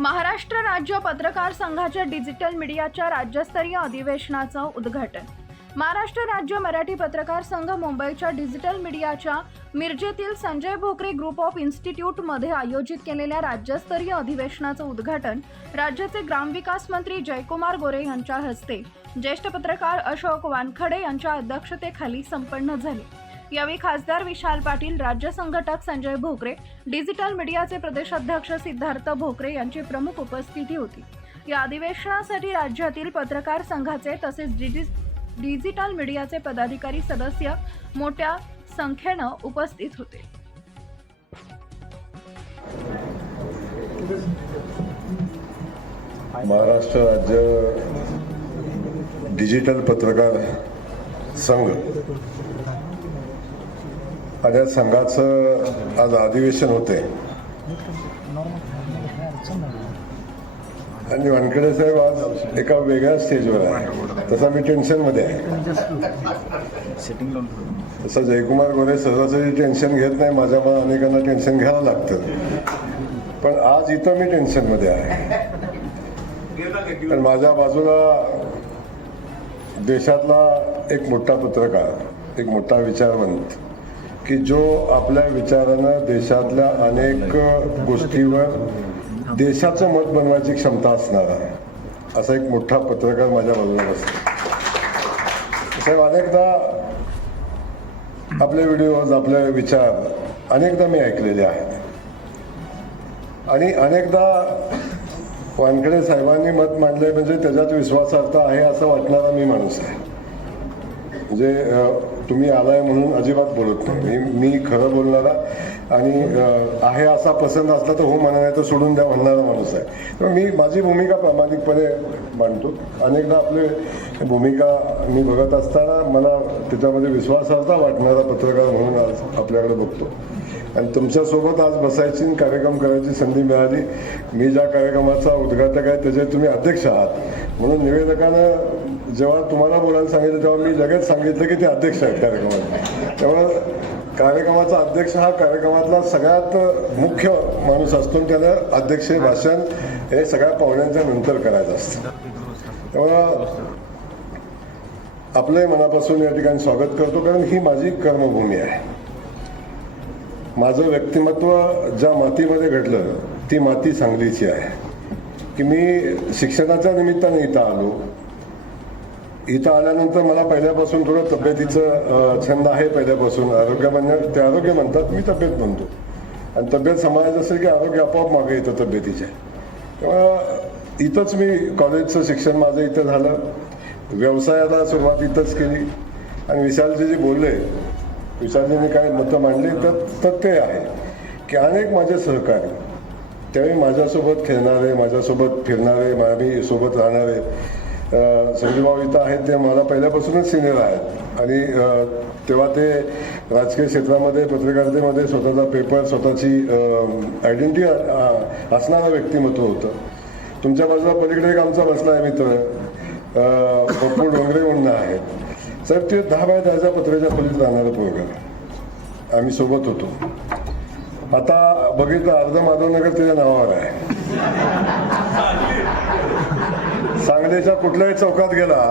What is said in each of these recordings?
महाराष्ट्र राज्य पत्रकार संघाच्या डिजिटल मीडियाच्या राज्यस्तरीय अधिवेशनाचं उद्घाटन महाराष्ट्र राज्य मराठी पत्रकार संघ मुंबईच्या डिजिटल मीडियाच्या मिरजेतील संजय भोकरे ग्रुप ऑफ इन्स्टिट्यूटमध्ये आयोजित केलेल्या राज्यस्तरीय अधिवेशनाचं उद्घाटन राज्याचे ग्रामविकास मंत्री जयकुमार गोरे यांच्या हस्ते ज्येष्ठ पत्रकार अशोक वानखडे यांच्या अध्यक्षतेखाली संपन्न झाले यावेळी खासदार विशाल पाटील राज्य संघटक संजय भोकरे डिजिटल मीडियाचे प्रदेशाध्यक्ष सिद्धार्थ भोकरे यांची प्रमुख उपस्थिती होती या अधिवेशनासाठी राज्यातील पत्रकार संघाचे तसेच डिजिटल मीडियाचे पदाधिकारी सदस्य मोठ्या संख्येनं उपस्थित होते महाराष्ट्र राज्य डिजिटल पत्रकार संघ माझ्या या संघाचं आज अधिवेशन होते आणि वानखेडे साहेब आज एका वेगळ्या स्टेजवर आहे तसा मी टेन्शनमध्ये आहे तसं जयकुमार गोरे सहजासहजी टेन्शन घेत नाही माझ्या मला अनेकांना टेन्शन घ्यावं लागतं पण आज इथं मी टेन्शनमध्ये आहे पण माझ्या बाजूला देशातला एक मोठा पत्रकार एक मोठा विचारवंत की जो आपल्या विचारांना देशातल्या अनेक गोष्टीवर देशाचं मत बनवायची क्षमता असणार आहे असा एक मोठा पत्रकार माझ्या बाजूला असतो साहेब अनेकदा आपले व्हिडिओज आपले विचार अनेकदा मी ऐकलेले आहेत आणि अनेकदा वानखडे साहेबांनी मत मांडले म्हणजे त्याच्यात विश्वासार्थ आहे असं वाटणारा मी माणूस आहे जे तुम्ही आलाय म्हणून अजिबात बोलत नाही मी मी खरं बोलणारा आणि आहे असा पसंत असला तर हो तर सोडून द्या म्हणणारा माणूस आहे तर मी माझी भूमिका प्रामाणिकपणे मांडतो अनेकदा आपले भूमिका मी बघत असताना मला त्याच्यामध्ये विश्वासार्हता वाटणारा पत्रकार म्हणून आज आपल्याकडे बघतो आणि तुमच्यासोबत आज बसायची कार्यक्रम करायची संधी मिळाली मी ज्या कार्यक्रमाचा उद्घाटक आहे त्याचे तुम्ही अध्यक्ष आहात म्हणून निवेदकानं जेव्हा तुम्हाला बोलायला सांगितलं तेव्हा मी लगेच सांगितलं की ते अध्यक्ष आहेत कार्यक्रमात त्यामुळं कार्यक्रमाचा अध्यक्ष हा कार्यक्रमातला सगळ्यात मुख्य माणूस असतो त्यानं अध्यक्ष भाषण हे सगळ्या पाहुण्यांच्या नंतर करायचं असतं तेव्हा आपले मनापासून या ठिकाणी स्वागत करतो कारण ही माझी कर्मभूमी आहे माझं व्यक्तिमत्व ज्या मातीमध्ये घडलं ती माती सांगलीची आहे की मी शिक्षणाच्या निमित्ताने इथं आलो इथं आल्यानंतर मला पहिल्यापासून थोडं तब्येतीचं छंद आहे पहिल्यापासून आरोग्य म्हणण्या ते आरोग्य म्हणतात मी तब्येत म्हणतो आणि तब्येत समाज असेल की आरोग्य आपोआप मागे इथं तब्येतीचे तेव्हा इथंच मी कॉलेजचं शिक्षण माझं इथं झालं व्यवसायाला सुरुवात इथंच केली आणि विशालजी जे बोलले विशालजीने काय मतं मांडली तर तर ते आहे की अनेक माझे सहकारी त्यावेळी माझ्यासोबत खेळणारे माझ्यासोबत फिरणारे माझ्या सोबत राहणारे भाऊ इथं आहेत ते मला पहिल्यापासूनच सिनियर आहेत आणि तेव्हा ते राजकीय क्षेत्रामध्ये पत्रकारितेमध्ये स्वतःचा पेपर स्वतःची आयडेंटिटी असणारं व्यक्तिमत्व होतं तुमच्या बाजूला पलीकडे एक आमचा बसला आहे मित्र पप्पू डोंगरे म्हणणं आहेत सर ते दहा बाय दहा पत्रेच्या पलीकडे राहणार प्रोग्राम आम्ही सोबत होतो आता बघितलं अर्ध माधवनगर तिच्या नावावर आहे सांगलीच्या कुठल्याही चौकात गेला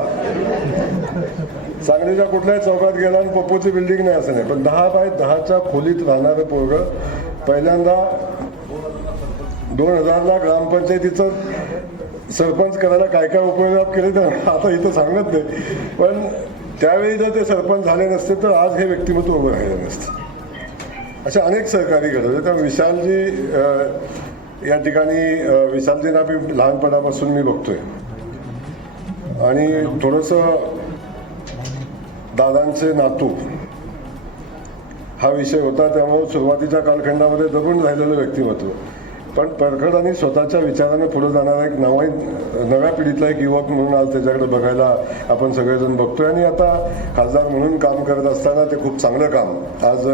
सांगलीच्या कुठल्याही चौकात गेला आणि पप्पूची बिल्डिंग नाही असं नाही पण दहा बाय दहाच्या खोलीत राहणारं पोरग पहिल्यांदा दोन हजारला ग्रामपंचायतीचं सरपंच करायला काय काय उपयोग केले तर आता इथं सांगत नाही पण त्यावेळी जर ते सरपंच झाले नसते तर आज हे व्यक्तिमत्व उभं राहिलं नसतं असे अनेक सहकारी गरज आहेत विशालजी या ठिकाणी विशालजींना मी लहानपणापासून मी बघतोय आणि थोडस दादांचे नातू हा विषय होता त्यामुळे सुरुवातीच्या कालखंडामध्ये दबून राहिलेलं व्यक्तिमत्व पण पडखडांनी स्वतःच्या विचारानं पुढे जाणारा एक नवा नव्या पिढीतला एक युवक म्हणून आज त्याच्याकडे बघायला आपण सगळेजण बघतोय आणि आता खासदार म्हणून काम करत असताना ते खूप चांगलं काम आज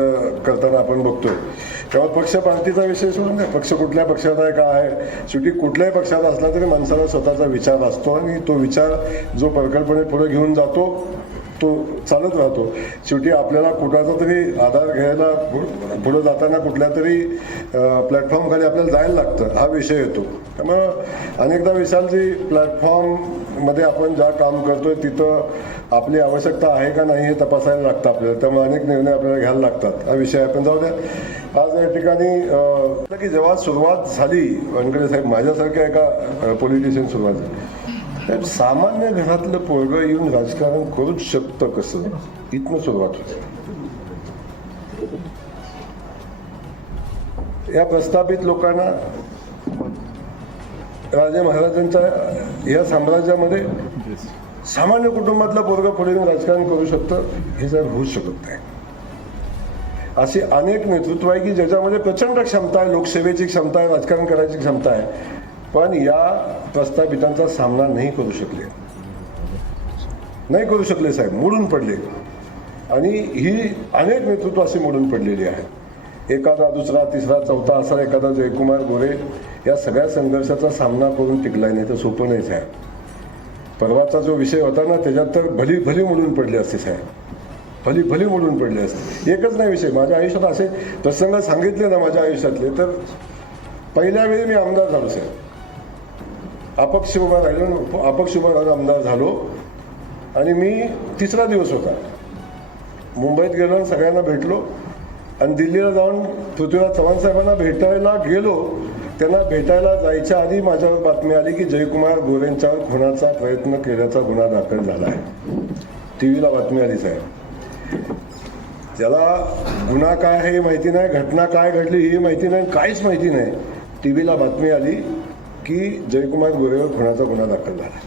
करताना आपण बघतोय तेव्हा पक्ष पार्टीचा विषय सोडून नाही पक्ष कुठल्या पक्षात आहे का आहे शेवटी कुठल्याही पक्षात असला तरी माणसाला स्वतःचा विचार असतो आणि तो विचार जो परखडपणे पुढे घेऊन जातो तो चालत राहतो शेवटी आपल्याला कुणाचा तरी आधार घ्यायला पुढे जाताना कुठल्या तरी प्लॅटफॉर्मखाली आपल्याला जायला लागतं हा विषय येतो त्यामुळं अनेकदा विशाल प्लॅटफॉर्म प्लॅटफॉर्ममध्ये आपण ज्या काम करतोय तिथं आपली आवश्यकता आहे का नाही हे तपासायला लागतं आपल्याला त्यामुळे अनेक निर्णय आपल्याला घ्यायला लागतात हा विषय आपण जाऊ द्या आज या ठिकाणी की जेव्हा सुरुवात झाली साहेब माझ्यासारख्या एका पॉलिटिशियन सुरुवात झाली सामान्य घरातलं पोरग येऊन राजकारण करूच शकतं कसं इथनं सुरुवात होते या प्रस्थापित लोकांना राजे महाराजांच्या या साम्राज्यामध्ये सामान्य कुटुंबातला पोरग पुढे येऊन राजकारण करू शकतं हे जर होऊ शकत नाही असे अनेक नेतृत्व आहे की ज्याच्यामध्ये प्रचंड क्षमता आहे लोकसेवेची क्षमता आहे राजकारण करायची क्षमता आहे पण या प्रस्थापितांचा सामना नाही करू शकले नाही करू शकले साहेब मोडून पडले आणि ही अनेक नेतृत्व असे मोडून पडलेली आहे एखादा दुसरा तिसरा चौथा असा एखादा जयकुमार गोरे या सगळ्या संघर्षाचा सामना करून टिकलाय नाही तर सोपं नाही साहेब परवाचा जो विषय होता ना त्याच्यात तर भली भली मोडून पडले असते साहेब भली भली मोडून पडले असते एकच नाही विषय माझ्या आयुष्यात असे प्रसंग सांगितले ना माझ्या आयुष्यातले तर पहिल्या वेळी मी आमदार झालो साहेब अपक्ष उभा राहिलो अपक्ष उभा राहून आमदार झालो आणि मी तिसरा दिवस होता मुंबईत गेलो आणि सगळ्यांना भेटलो आणि दिल्लीला जाऊन पृथ्वीराज चव्हाण साहेबांना भेटायला गेलो त्यांना भेटायला जायच्या आधी माझ्यावर बातमी आली की जयकुमार गोरेंच्यावर खुनाचा प्रयत्न केल्याचा गुन्हा दाखल झाला आहे टी व्हीला बातमी आली साहेब त्याला गुन्हा काय हे माहिती नाही घटना काय घडली ही माहिती नाही काहीच माहिती नाही टी व्हीला बातमी आली की जयकुमार गोरेवर खुनाचा गुन्हा दाखल झाला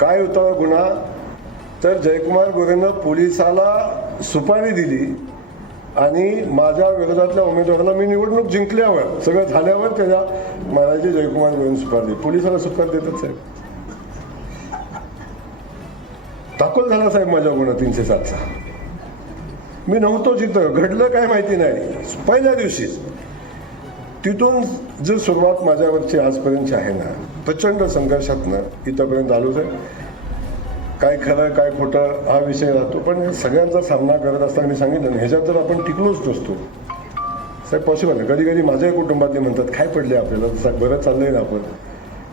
काय होता गुन्हा तर जयकुमार गोरेनं पोलिसाला सुपारी दिली आणि माझ्या विरोधातल्या उमेदवाराला मी निवडणूक जिंकल्यावर सगळं झाल्यावर त्याच्या महाराजी जयकुमार गोरेन सुपारी दिली पोलिसाला सुपारी देतात साहेब दाखल झाला साहेब माझ्या गुन्हा तीनशे सातचा मी नव्हतो जिथं घडलं काय माहिती नाही पहिल्या दिवशीच तिथून जर सुरुवात माझ्यावरची आजपर्यंतची आहे ना प्रचंड संघर्षातनं इथंपर्यंत आलोच आहे काय खरं काय खोटं हा विषय राहतो पण सगळ्यांचा सामना करत असताना मी सांगितलं ना ह्याच्यात जर आपण टिकलोच नसतो साहेब पॉसिबल कधी कधी माझ्याही कुटुंबातले म्हणतात काय पडले आपल्याला जसं बरं चाललंय ना आपण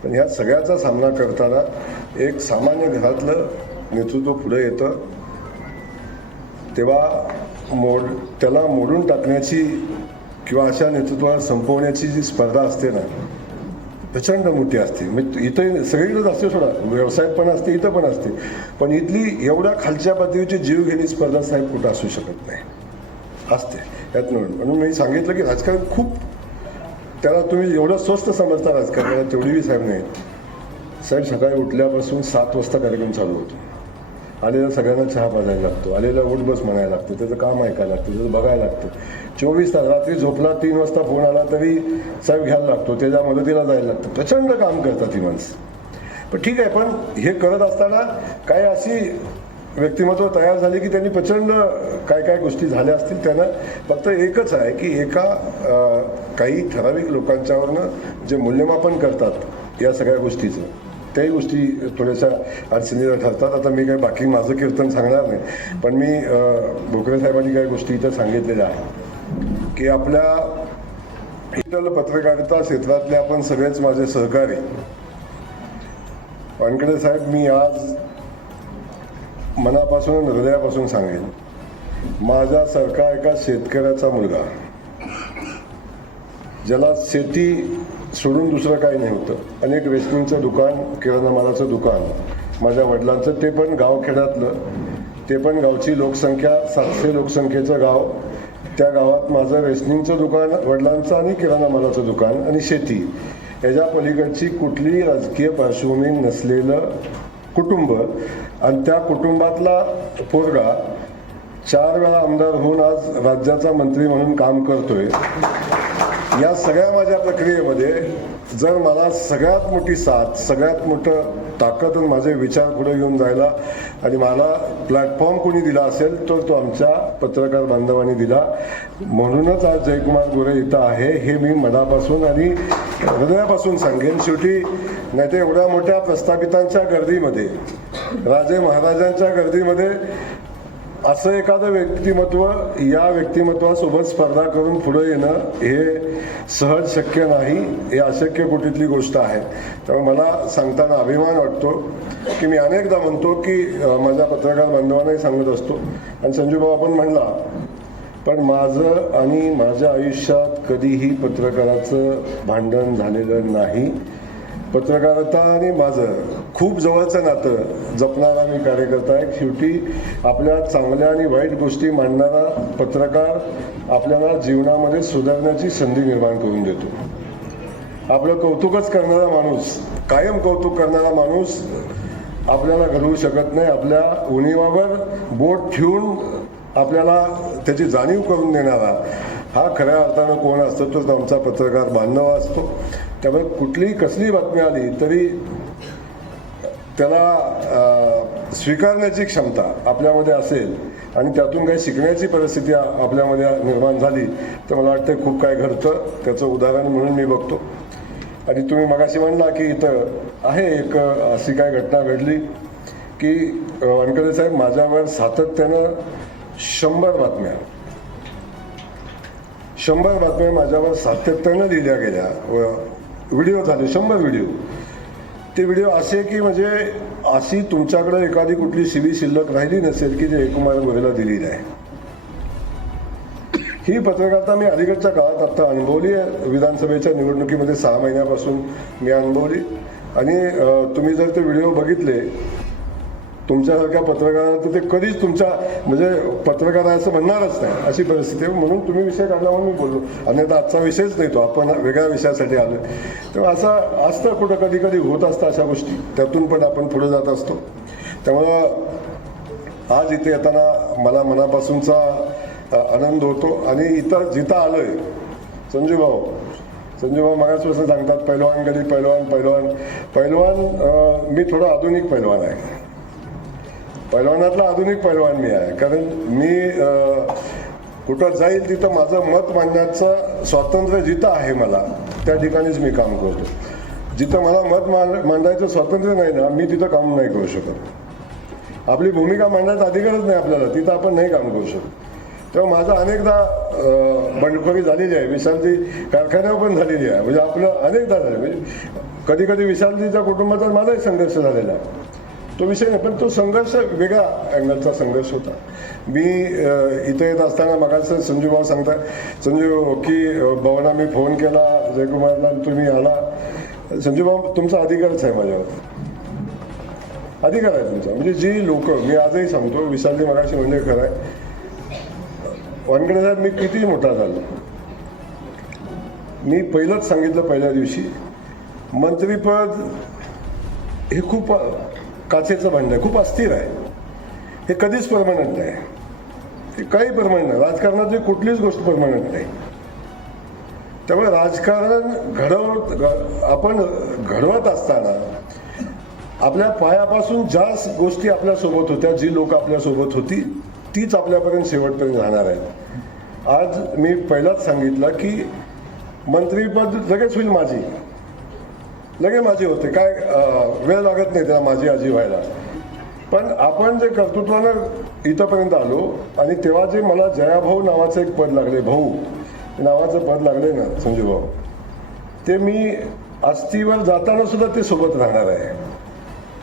पण ह्या सगळ्याचा सामना करताना एक सामान्य घरातलं नेतृत्व पुढे येतं तेव्हा मोड त्याला मोडून टाकण्याची किंवा अशा नेतृत्वाला संपवण्याची जी स्पर्धा असते ना प्रचंड मोठी असते म्हणजे इथं सगळीकडेच असते थोडा व्यवसायात पण असते इथं पण असते पण इथली एवढ्या खालच्या पातळीची जीवघेणी स्पर्धा साहेब कुठं असू शकत नाही असते यात म्हणून मी सांगितलं की राजकारण खूप त्याला तुम्ही एवढं स्वस्त समजता राजकारणाला तेवढी बी साहेब नाही साहेब सकाळी उठल्यापासून सात वाजता कार्यक्रम चालू होतो आलेला सगळ्यांना चहा पाजायला लागतो आलेला बस म्हणायला लागतो त्याचं काम ऐकायला लागतं त्याचं बघायला लागतं चोवीस तास रात्री झोपला तीन वाजता फोन आला तरी साहेब घ्यायला लागतो त्याच्या मदतीला जायला लागतं प्रचंड काम करतात ती माणसं पण ठीक आहे पण हे करत असताना काय अशी व्यक्तिमत्व तयार झाली की त्यांनी प्रचंड काय काय गोष्टी झाल्या असतील त्यांना फक्त एकच आहे की एका काही ठराविक लोकांच्यावरनं जे मूल्यमापन करतात या सगळ्या गोष्टीचं त्याही गोष्टी थोड्याशा अडचणीला ठरतात आता मी काय बाकी माझं कीर्तन सांगणार नाही पण मी भोकरे साहेबांनी काही गोष्टी इथं सांगितलेल्या आहेत की आपल्या डिजिटल पत्रकारिता क्षेत्रातले आपण सगळेच माझे सहकारी वानकडे साहेब मी आज मनापासून हृदयापासून सांगेन माझ्यासारखा एका शेतकऱ्याचा मुलगा ज्याला शेती सोडून दुसरं काही नाही होतं अनेक वेस्टिंगचं दुकान किराणा मालाचं दुकान माझ्या वडिलांचं ते पण गाव खेड्यातलं ते पण गावची लोकसंख्या सातशे लोकसंख्येचं गाव त्या गावात माझं वेस्टिंगचं दुकान वडिलांचं आणि किराणा मालाचं दुकान आणि शेती याच्या पलीकडची कुठलीही राजकीय पार्श्वभूमी नसलेलं कुटुंब आणि त्या कुटुंबातला पोरगा चार वेळा आमदार होऊन आज राज्याचा मंत्री म्हणून काम करतोय या सगळ्या माझ्या प्रक्रियेमध्ये जर मला सगळ्यात मोठी साथ सगळ्यात मोठं ताकद माझे विचार पुढे घेऊन जायला आणि मला प्लॅटफॉर्म कोणी दिला असेल तर तो आमच्या पत्रकार बांधवांनी दिला म्हणूनच आज जयकुमार गोरे इथं आहे हे मी मनापासून आणि हृदयापासून सांगेन शेवटी नाही ते एवढ्या मोठ्या प्रस्थापितांच्या गर्दीमध्ये राजे महाराजांच्या गर्दीमध्ये असं एखादं व्यक्तिमत्व या व्यक्तिमत्वासोबत स्पर्धा करून पुढे येणं हे सहज शक्य नाही हे अशक्य कोटीतली गोष्ट आहे त्यामुळे मला सांगताना अभिमान वाटतो की मी अनेकदा म्हणतो की माझ्या पत्रकार बांधवांनाही सांगत असतो आणि संजूबाबा आपण म्हणला पण माझं आणि माझ्या आयुष्यात कधीही पत्रकाराचं भांडण झालेलं नाही पत्रकारिता आणि माझं खूप जवळचं नातं जपणारा मी कार्यकर्ता आहे शेवटी आपल्या चांगल्या आणि वाईट गोष्टी मांडणारा पत्रकार आपल्याला जीवनामध्ये सुधारण्याची संधी निर्माण करून देतो आपलं कौतुकच करणारा माणूस कायम कौतुक करणारा माणूस आपल्याला घडवू शकत नाही आपल्या उणीवावर बोट ठेवून आपल्याला त्याची जाणीव करून देणारा हा खऱ्या अर्थानं कोण असतो तोच आमचा पत्रकार बांधव असतो त्यामुळे कुठलीही कसलीही बातमी आली तरी त्याला स्वीकारण्याची क्षमता आपल्यामध्ये असेल आणि त्यातून काही शिकण्याची परिस्थिती आपल्यामध्ये निर्माण झाली तर मला वाटतं खूप काय घडतं त्याचं उदाहरण म्हणून मी बघतो आणि तुम्ही मगाशी म्हणला की इथं आहे एक अशी काय घटना घडली की वानकडे साहेब माझ्यावर सातत्यानं शंभर बातम्या शंभर बातम्या माझ्यावर सातत्यानं लिहिल्या गेल्या व व्हिडिओ झाले शंभर व्हिडिओ ते व्हिडिओ असे की म्हणजे अशी तुमच्याकडे एखादी कुठली सिवी शिल्लक राहिली नसेल की जे कुमार गोरेला दिली नाही ही पत्रकारिता मी अलीकडच्या काळात आत्ता अनुभवली आहे विधानसभेच्या निवडणुकीमध्ये सहा महिन्यापासून मी अनुभवली आणि तुम्ही जर ते व्हिडिओ बघितले तुमच्यासारख्या तर ते कधीच तुमच्या म्हणजे पत्रकार आहे असं म्हणणारच नाही अशी परिस्थिती आहे म्हणून तुम्ही विषय काढला म्हणून मी बोललो अन्यथा आजचा विषयच नाही तो आपण वेगळ्या विषयासाठी आलो तेव्हा असं असतं कुठं कधी कधी होत असतं अशा गोष्टी त्यातून पण आपण पुढे जात असतो त्यामुळं आज इथे येताना मला मनापासूनचा आनंद होतो आणि इथं जिथं आलो आहे संजू भाऊ संजू भाऊ सांगतात पैलवान गरी पैलवान पैलवान पैलवान मी थोडा आधुनिक पैलवान आहे पैलवानातला आधुनिक पैलवान मी आहे कारण मी कुठं जाईल तिथं माझं मत मांडण्याचं स्वातंत्र्य जिथं आहे मला त्या ठिकाणीच मी काम करतो जिथं मला मत मांडायचं स्वातंत्र्य नाही ना मी तिथं काम नाही करू शकत आपली भूमिका मांडण्याचा अधिकारच नाही आपल्याला तिथं आपण नाही काम करू शकत तेव्हा माझं अनेकदा बंडखोरी झालेली आहे विशांती कारखान्यावर पण झालेली आहे म्हणजे आपलं अनेकदा झालं म्हणजे कधी कधी विशांतीच्या कुटुंबाचा माझाही संघर्ष झालेला आहे तो विषय नाही पण तो संघर्ष वेगळा अँगलचा संघर्ष होता मी इथे येत असताना मगाचं संजू भाऊ सांगता संजू की भावना मी फोन केला जयकुमारला तुम्ही आला संजू भाऊ तुमचा अधिकारच आहे माझ्यावर अधिकार आहे तुमचा म्हणजे जी लोक मी आजही सांगतो विशालजी मगाशी म्हणजे खरं आहे वानखेडे साहेब मी किती मोठा झालो मी पहिलंच सांगितलं पहिल्या दिवशी मंत्रीपद हे खूप काचेचं भांडं आहे खूप अस्थिर आहे हे कधीच परमनंट नाही हे काही परमनंट नाही राजकारणातली कुठलीच गोष्ट परमनंट नाही त्यामुळे राजकारण घडवत आपण घडवत असताना आपल्या पायापासून ज्या गोष्टी आपल्यासोबत होत्या जी लोक आपल्यासोबत होती तीच आपल्यापर्यंत शेवटपर्यंत राहणार आहेत आज मी पहिलाच सांगितलं की मंत्रीपद लगेच होईल माझी लगे माझी होते काय वेळ लागत नाही त्याला माझी आजी व्हायला पण आपण जे कर्तृत्वानं इथंपर्यंत आलो आणि तेव्हा जे मला जयाभाऊ नावाचं एक पद लागले भाऊ नावाचं पद लागले ना भाऊ ते मी अस्थिवर जाताना सुद्धा ते सोबत राहणार आहे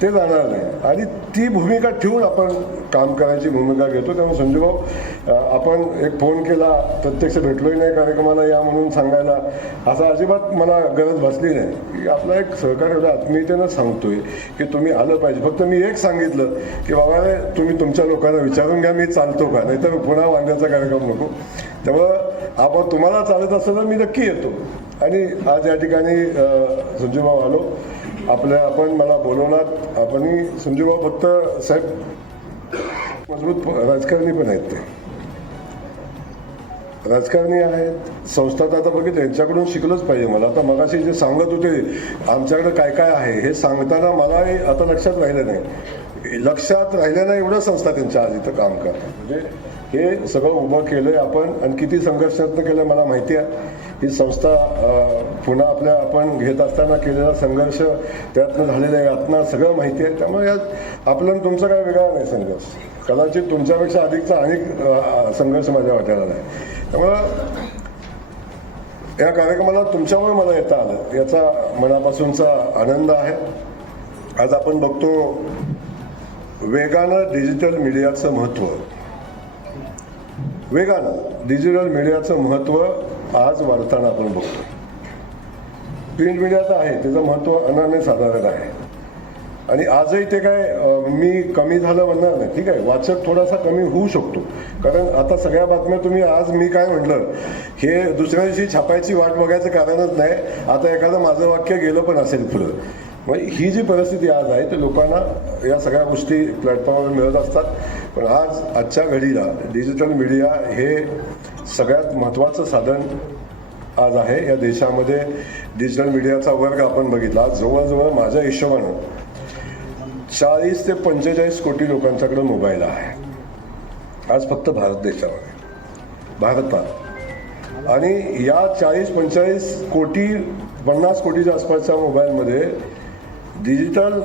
ते जाणार नाही आणि ती भूमिका ठेवून आपण काम करायची भूमिका घेतो त्यामुळे संजूभाऊ आपण एक फोन केला प्रत्यक्ष भेटलोही नाही कार्यक्रमाला या म्हणून सांगायला असा अजिबात मला गरज भासली नाही की आपला एक सहकार्य एवढ्या आत्मीयतेनं सांगतोय की तुम्ही आलं पाहिजे फक्त मी एक सांगितलं की बाबा तुम्ही तुमच्या लोकांना विचारून घ्या मी चालतो का नाहीतर पुन्हा वांद्याचा कार्यक्रम नको त्यामुळं आपण तुम्हाला चालत असताना मी नक्की येतो आणि आज या ठिकाणी संजूभाऊ आलो आपल्या आपण मला बोलवलात आपण भाऊ फक्त साहेब मजबूत राजकारणी पण आहेत ते राजकारणी आहेत संस्था तर आता बघित यांच्याकडून शिकलंच पाहिजे मला आता मगाशी जे सांगत होते आमच्याकडे काय काय आहे हे सांगताना मला आता लक्षात राहिलं नाही लक्षात राहिलं नाही एवढं संस्था त्यांच्या आज इथं काम करतात म्हणजे हे सगळं उभं केलंय आपण आणि किती संघर्षात केलं मला माहिती आहे ही संस्था पुन्हा आपल्या आपण घेत असताना केलेला संघर्ष त्यातनं झालेल्या यातना सगळं माहिती आहे त्यामुळे यात आपलं तुमचं काय वेगळा नाही संघर्ष कदाचित तुमच्यापेक्षा अधिकचा अनेक संघर्ष माझ्या वाट्याला नाही त्यामुळं या कार्यक्रमाला तुमच्यामुळे मला येता आलं याचा मनापासूनचा आनंद आहे आज आपण बघतो वेगानं डिजिटल मीडियाचं महत्त्व वेगानं डिजिटल मीडियाचं महत्त्व आज वाढताना आपण बघतो प्रिंट मीडिया आहे त्याचं महत्व अनन्य साधारण आहे आणि आजही ते काय मी कमी झालं म्हणणार नाही ठीक आहे वाचक थोडासा कमी होऊ शकतो कारण आता सगळ्या बातम्या तुम्ही आज मी काय म्हटलं हे दुसऱ्या दिवशी छापायची वाट बघायचं कारणच नाही आता एखादं माझं वाक्य गेलं पण असेल पुढं मग ही जी परिस्थिती आज आहे ते लोकांना या सगळ्या गोष्टी प्लॅटफॉर्मवर मिळत असतात पण आज आजच्या घडीला डिजिटल मीडिया हे सगळ्यात महत्त्वाचं साधन आज आहे या देशामध्ये डिजिटल मीडियाचा वर्ग आपण बघितला जवळजवळ माझ्या हिशोबानं चाळीस ते पंचेचाळीस कोटी लोकांच्याकडे मोबाईल आहे आज फक्त भारत देशामध्ये भारतात आणि या चाळीस पंचेचाळीस कोटी पन्नास कोटीच्या आसपासच्या मोबाईलमध्ये डिजिटल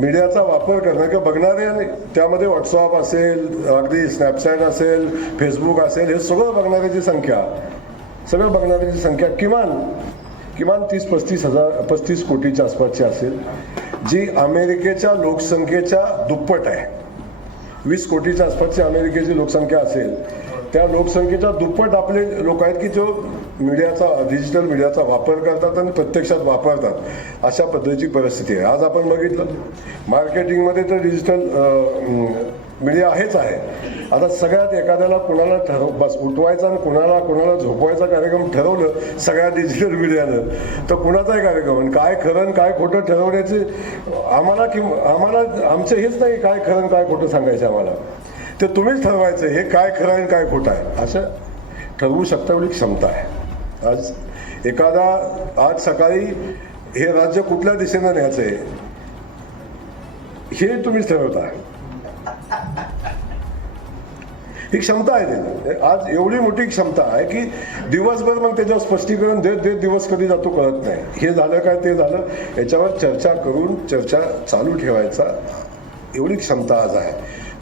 मीडियाचा वापर करणं किंवा बघणारे त्यामध्ये व्हॉट्सअप असेल अगदी स्नॅपचॅट असेल फेसबुक असेल हे सगळं बघणाऱ्याची संख्या सगळं बघणाऱ्याची संख्या किमान किमान तीस पस्तीस हजार पस्तीस कोटीच्या आसपासची असेल जी अमेरिकेच्या लोकसंख्येच्या दुप्पट आहे वीस कोटीच्या आसपासची अमेरिकेची लोकसंख्या असेल त्या लोकसंख्येच्या दुप्पट आपले लोक आहेत की जो मीडियाचा डिजिटल मीडियाचा वापर करतात आणि प्रत्यक्षात वापरतात अशा पद्धतीची परिस्थिती आहे आज आपण बघितलं मार्केटिंगमध्ये तर डिजिटल मीडिया आहेच आहे आता सगळ्यात एखाद्याला कोणाला ठरव बस उठवायचा आणि कोणाला कोणाला झोपवायचा कार्यक्रम ठरवलं सगळ्या डिजिटल मीडियानं तर कुणाचाही कार्यक्रम आणि काय खरं काय खोटं ठरवण्याचे आम्हाला किंवा आम्हाला आमचं हेच नाही काय खरं काय खोटं सांगायचं आम्हाला ते तुम्हीच ठरवायचं हे काय खरं आणि काय खोटं आहे असं ठरवू शकता एवढी क्षमता आहे आज एखादा आज सकाळी हे राज्य कुठल्या दिशेनं न्यायचं हे तुम्हीच ठरवता ही क्षमता आहे त्याची आज एवढी मोठी क्षमता आहे की दिवसभर मग त्याच्यावर स्पष्टीकरण देत देत दिवस कधी जातो कळत नाही हे झालं काय ते झालं याच्यावर चर्चा करून चर्चा चालू ठेवायचा एवढी क्षमता आज आहे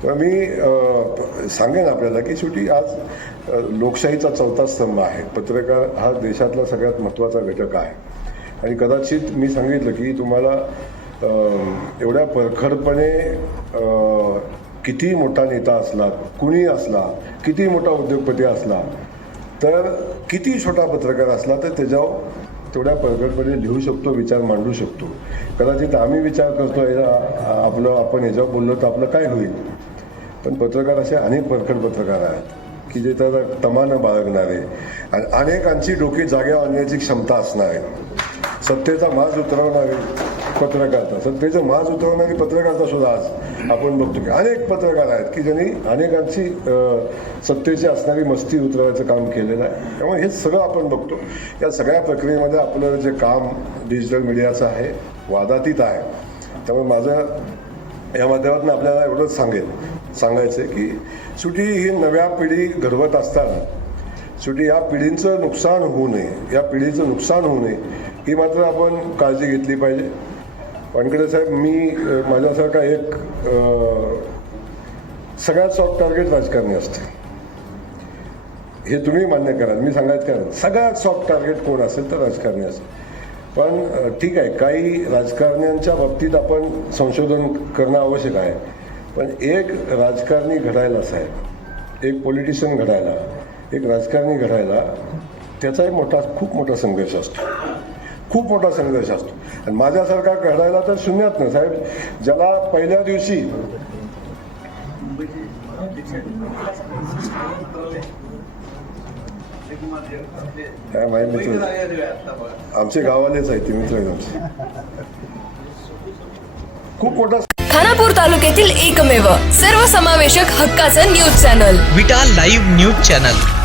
तर मी सांगेन आपल्याला की शेवटी आज लोकशाहीचा चौथा स्तंभ आहे पत्रकार हा देशातला सगळ्यात महत्त्वाचा घटक आहे आणि कदाचित मी सांगितलं की तुम्हाला एवढ्या परखडपणे किती मोठा नेता असला कुणी असला किती मोठा उद्योगपती असला तर किती छोटा पत्रकार असला तर त्याच्यावर तेवढ्या परखडपणे लिहू शकतो विचार मांडू शकतो कदाचित आम्ही विचार करतो याला आपलं आपण याच्यावर बोललो तर आपलं काय होईल पण पत्रकार असे अनेक परखड पत्रकार आहेत की जे त्याला तमानं बाळगणारे आणि अनेकांची डोके जागे आणण्याची क्षमता असणारे सत्तेचा माज उतरवणारे पत्रकारता सत्तेचं माज उतरवणारी पत्रकारता सुद्धा आज आपण बघतो की अनेक पत्रकार आहेत की ज्यांनी अनेकांची सत्तेची असणारी मस्ती उतरवायचं काम केलेलं आहे त्यामुळे हे सगळं आपण बघतो या सगळ्या प्रक्रियेमध्ये आपलं जे काम डिजिटल मीडियाचं आहे वादातीत आहे त्यामुळे माझं या माध्यमातून आपल्याला एवढंच सांगेल सांगायचं की सुटी ही नव्या पिढी घडवत असताना शेवटी या पिढींचं नुकसान होऊ नये या पिढीचं नुकसान होऊ नये ही मात्र आपण काळजी घेतली पाहिजे वानखेडे साहेब मी माझ्यासारखा एक सगळ्यात सॉफ्ट टार्गेट राजकारणी असते हे तुम्ही मान्य कराल मी सांगायचं कारण सगळ्यात सॉफ्ट टार्गेट कोण असेल तर राजकारणी असेल पण ठीक आहे काही राजकारण्यांच्या बाबतीत आपण संशोधन करणं आवश्यक आहे पण एक राजकारणी घडायला साहेब एक पॉलिटिशियन घडायला एक राजकारणी घडायला त्याचाही मोठा खूप मोठा संघर्ष असतो खूप मोठा संघर्ष असतो आणि माझ्यासारखा घडायला तर शून्यात नाही साहेब ज्याला पहिल्या दिवशी काय माहिती मित्र आमचे गावालेच आहेत ते मित्र आमचे खूप मोठा खानापूर तालुक्यातील एकमेव सर्वसमावेशक हक्काचं news channel Vita live news channel